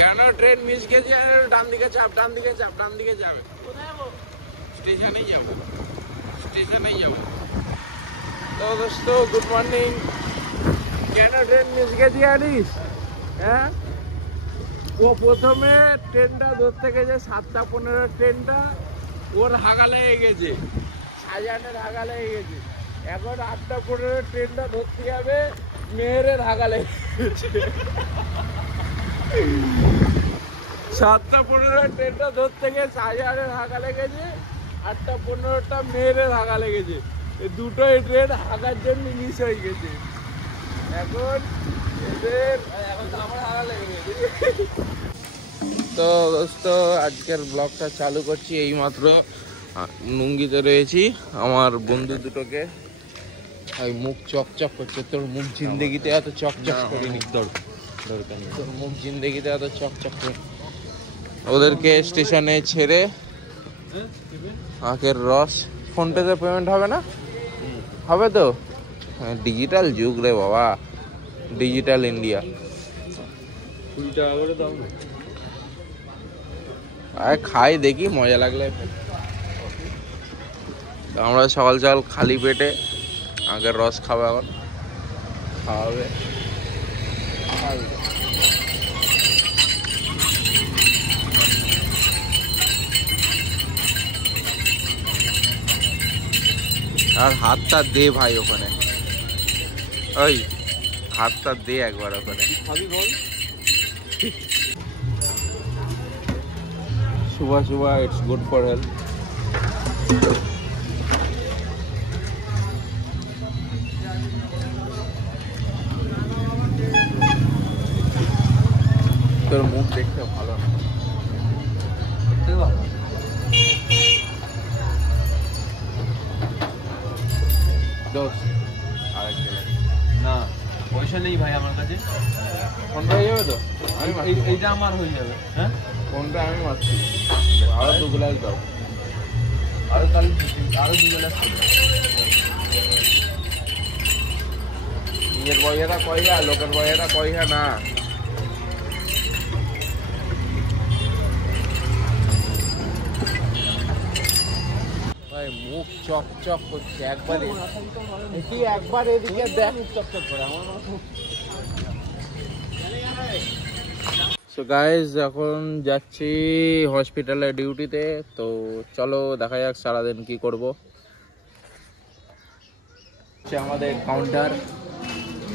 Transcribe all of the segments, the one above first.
কেন train miss গেছে? ডান দিকে চাপ, ডান দিকে চাপ, ডান দিকে যাবে। কোথায় যাবো? স্টেশনেই যাবো, স্টেশনেই যাবো। তো দোস্ত গুড মর্নিং। কেন ট্রেন মিস গেছে জানিস? হ্যাঁ, ও প্রথমে ট্রেনটা ধরতে গেছে 7:15 ট্রেনটা, ওর হাগা লেগে গেছে, শাহজাহানের হাগা লেগে গেছে। এখন 8:15 ট্রেনটা ধরতে যাবে, মেহেরের হাগা লেগে গেছে। 7:15 ট্রেনটা ধরতে গিয়ে শাহজাহানের হাগা লেগেছে, 8:15টা মেহেরের হাগা লেগেছে। এই দুটোই ট্রেন হাগার জন্য মিস হয়ে গেছে। এখন তো আমার হাগা লেগে গেছে। তো দোস্ত আজকের ব্লগটা চালু করছি। এইমাত্র নুঙ্গিতে রয়েছি, আমার বন্ধু দুটোকে মুখ চকচক করছে। তোর মুখ জিন্দেগিতে এত চকচক করিনি, তোর মুখ জিন্দেগিতে এত চকচক করিনি। ওদেরকে স্টেশনে ছেড়ে আখের রস। ফোনপেতে পেমেন্ট হবে না? হবে তো। ডিজিটাল যুগ রে বাবা, ডিজিটাল ইন্ডিয়া। 20 টাকা করে দাও না। আর খাই দেখি, মজা লাগলে। আমরা সকাল সকাল খালি পেটে আগের রস খাবো, এখন খাওয়াবে। আর হাতটা দে ভাই ওখানে, ওই হাতটা দে একবার ওখানে। খাবি বল। सुबह सुबह इट्स गुड फॉर हेल्थ। তোর মুখ দেখতে ভালো না। দোষ আরেক গেলে না, পয়সা নেই ভাই আমার কাছে। ফোনটা হয়ে যাবে তো? আমি এইটা আমার হয়ে যাবে। হ্যাঁ, ফোনটা আমি মারছি। আরো 2 গ্লাস দাও। আরো তাহলে আরো 2 গ্লাস। নিজের পয়সাটা পয়সা, লোকের পয়সাটা পয়সা না। ভাই মুখ চকচক করছে একবার। তুই একবার এদিকে দেখ, চকচক করে আমার। সো গাইজ এখন যাচ্ছি হসপিটালে ডিউটিতে। তো চলো দেখা যাক সারাদিন কি করব। আমাদের কাউন্টার,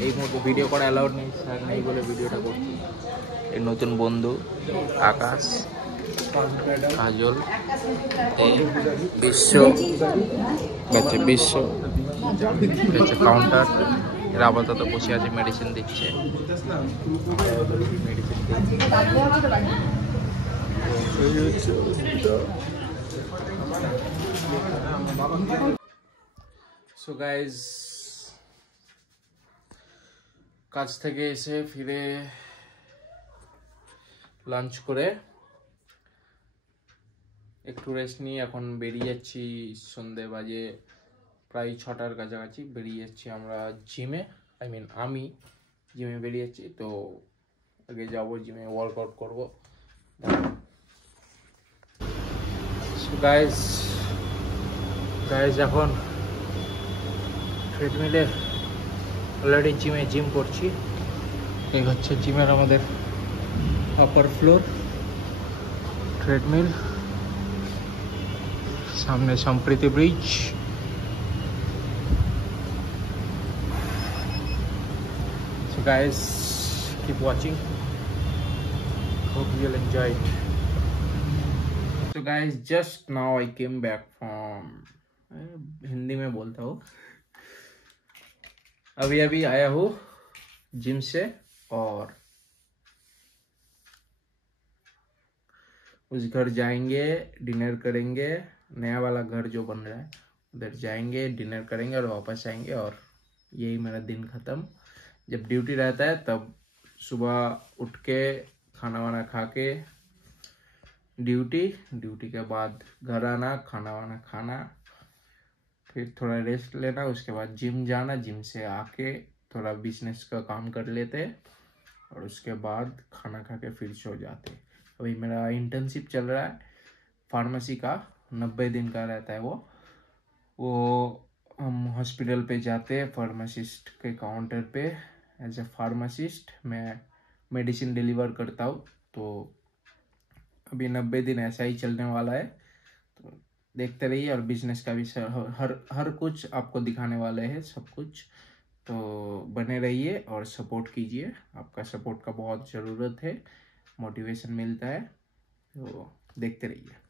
এই মুহূর্তে ভিডিও করা অ্যালাউড নেই, স্যার নেই বলে ভিডিওটা করছি। এই নতুন বন্ধু আকাশ, কাজল, বিশ্ব, বিশ্ব কাউন্টার। এরা আপাতত বসে আছে, মেডিসিন দিচ্ছে। সো গাইজ কাজ থেকে এসে ফিরে লাঞ্চ করে একটু রেস্ট নিয়ে এখন বেরিয়ে যাচ্ছি। সন্ধে বাজে প্রায় 6টার কাছাকাছি। বেরিয়ে যাচ্ছি আমরা জিমে, আমি জিমে বেরিয়ে যাচ্ছি। তো আগে যাবো জিমে, ওয়ার্কআউট করবো। গাইজ এখন ট্রেডমিলে অলরেডি জিম করছি। এই হচ্ছে জিমের আমাদের আপার ফ্লোর, ট্রেডমিল, সামনে সম্প্রীতি bridge. So guys, keep watching. Hope you'll enjoy it. So guys, just now I came back from Hindi में बोलता हूँ। अभी आया हूँ जिम से, और उस घर जाएंगे, डिनर करेंगे। नया वाला घर जो बन रहा है उधर जाएंगे, डिनर करेंगे और वापस आएंगे। और यही मेरा दिन ख़त्म। जब ड्यूटी रहता है तब सुबह उठ के खाना वाना खा के ड्यूटी के बाद घर आना, खाना वाना खाना, फिर थोड़ा रेस्ट लेना, उसके बाद जिम जाना, जिम से आके थोड़ा बिजनेस का काम कर लेते, और उसके बाद खाना खा के फिर सो जाते। अभी मेरा इंटर्नशिप चल रहा है फार्मेसी का, 90 दिन का रहता है वो हम हॉस्पिटल पे जाते हैं फार्मासिस्ट के काउंटर पे। एज ए फार्मासिस्ट मैं मेडिसिन डिलीवर करता हूँ। तो अभी 90 दिन ऐसा ही चलने वाला है, तो देखते रहिए। और बिजनेस का भी हर कुछ आपको दिखाने वाले हैं, सब कुछ। तो बने रहिए और सपोर्ट कीजिए, आपका सपोर्ट का बहुत ज़रूरत है, मोटिवेशन मिलता है। तो देखते रहिए।